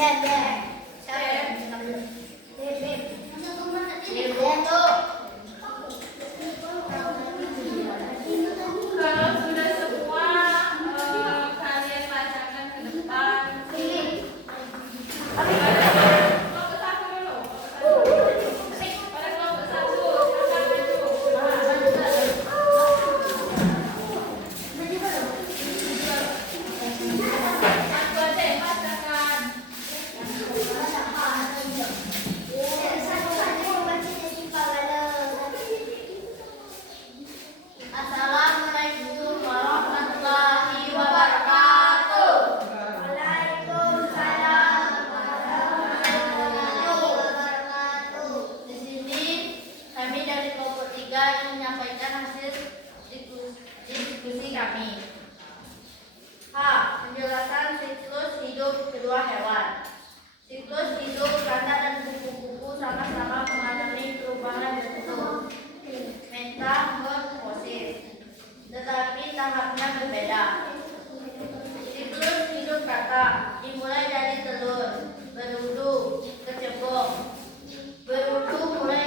Kalau sudah semua, kalian bacakan ke depan. Kelompok satu dulu. Pada kelompok satu, silakan maju. Satu aja yang bacakan. Assalamualaikum warahmatullahi wabarakatuh. Waalaikumsalam warahmatullahi wabarakatuh. Di sini kami dari kelompok 3 ingin menyampaikan hasil diskusi kami. H. Penjelasan siklus hidup kedua hewan. Siklus hidup kata dan kupu-kupu sama-sama mengalami perubahan bentuk metamorfosis, tetapi tahapnya berbeda. Siklus hidup kata dimulai dari telur, berudu, kecebong. Berudu mulai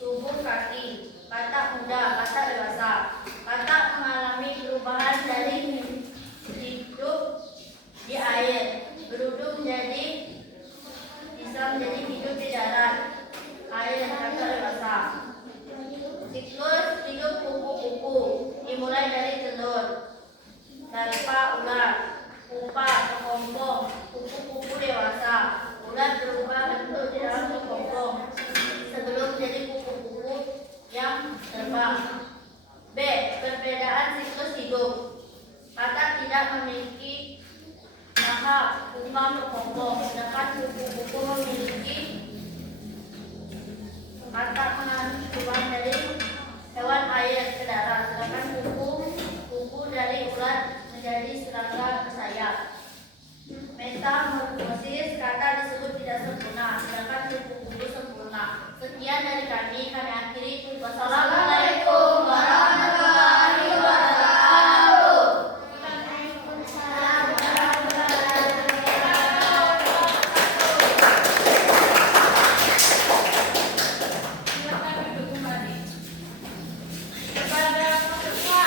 tubuh kaki, katak muda, katak dewasa. Katak mengalami perubahan dari hidup di air, berudu bisa menjadi hidup di darat, air, katak dewasa. Siklus hidup kupu-kupu dimulai dari telur, larva ular, pupa, kepompong, kupu-kupu dewasa. Ular berubah bentuk di dalam kepompong sebelum menjadi kupu-kupu yang terbang. B. Perbedaan siklus hidup. Katak tidak memiliki tahap pupa kepompong, sedangkan kupu-kupu memiliki. Katak mengalami perubahan dari hewan air ke darat, sedangkan kupu dari ular menjadi serangga bersayap. Metamorfosis kata disebut tidak sempurna, sedangkan kupu-kupu sempurna. Sekian dari kami akhiri. Wassalamualaikum warahmatullahi wabarakatuh. Waalaikumsalam warahmatullahi wabarakatuh. Silakan duduk kembali. Kepada peserta,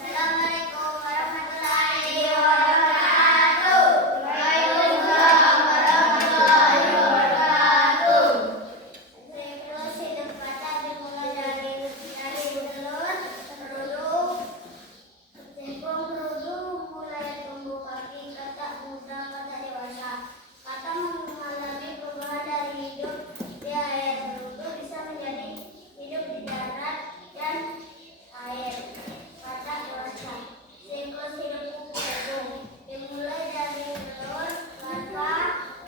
Assalamualaikum warahmatullahi wabarakatuh. Waalaikumsalam warahmatullahi wabarakatuh. Siklus hidup kata dimulai dari telur, berudu mulai tumbuh kaki, katak muda, katak dewasa. Katak mengalami perubahan dari hidup di air, berudu bisa menjadi hidup di darat dan air. Katak dewasa. Siklus hidup kupu-kupu dimulai dari telur, larva,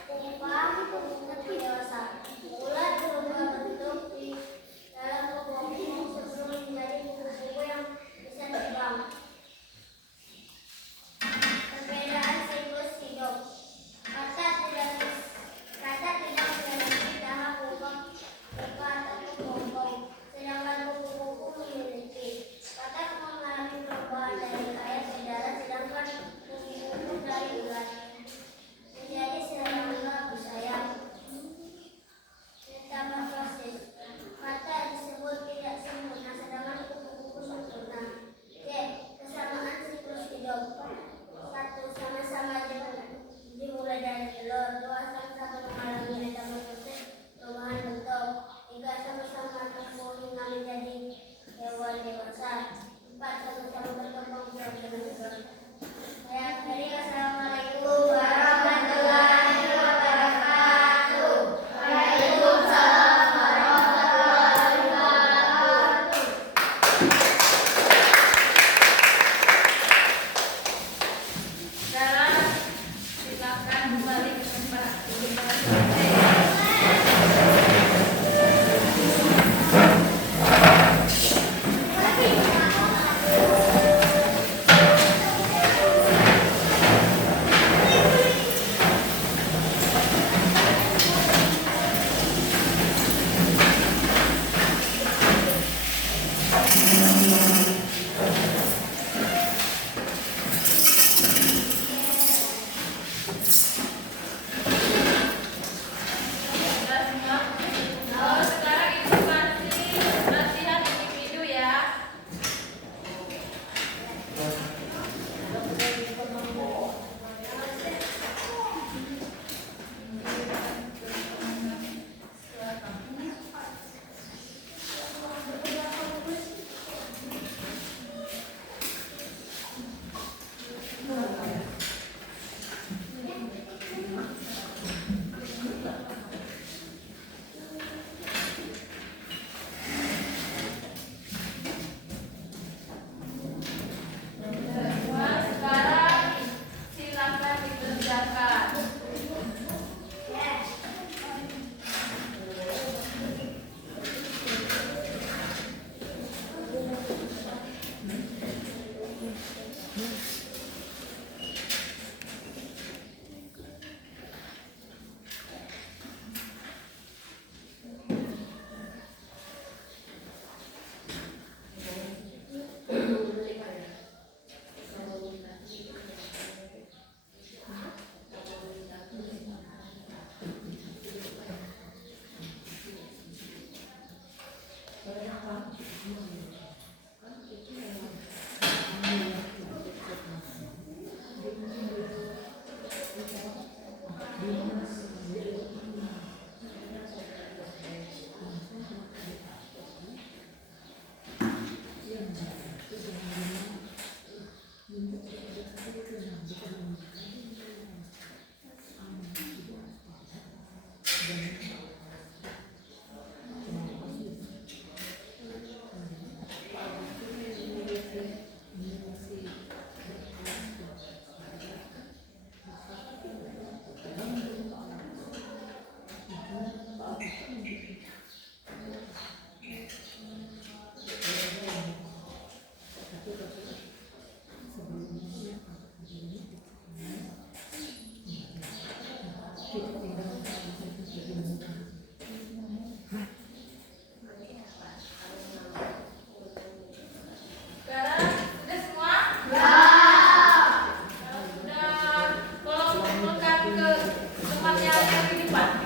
pupa, kupu-kupu dewasa. Ular berubah bentuk di dalam kepompong sebelum menjadi kupu-kupu yang bisa terbang. Perbedaan siklus hidup. Katak tidak memiliki tahap pupa atau kepompong, sedangkan kupu-kupu memiliki. Katak mengalami perubahan dari air ke darat, sedangkan kupu-kupu dari ular menjadi serangga bersayap. Metamorfosis. Katak disebut tidak sempurna, sedangkan kupu-kupu sempurna. C. Kesamaan siklus hidup. 1. Sama-sama dimulai dari telur. 2. Sama-sama mengalami metamorfosis, perubahan bentuk. 3. Sama-sama tumbuh hingga menjadi hewan dewasa. 4. Sama-sama berkembang biak dengan telur. Saya akhiri. Wassalamualaikum warahmatullahi wabarakatuh. Waalaikumsalam warahmatullahi wabarakatuh. sekarang silakan kembali ke tempat. Sudah semua? Sekarang ibu kasih latihan individu ya. Semua sekarang silakan dikerjakan. Sekarang sudah semua? Kalau sudah, tolong kumpulkan ke tempat yang lebih depan.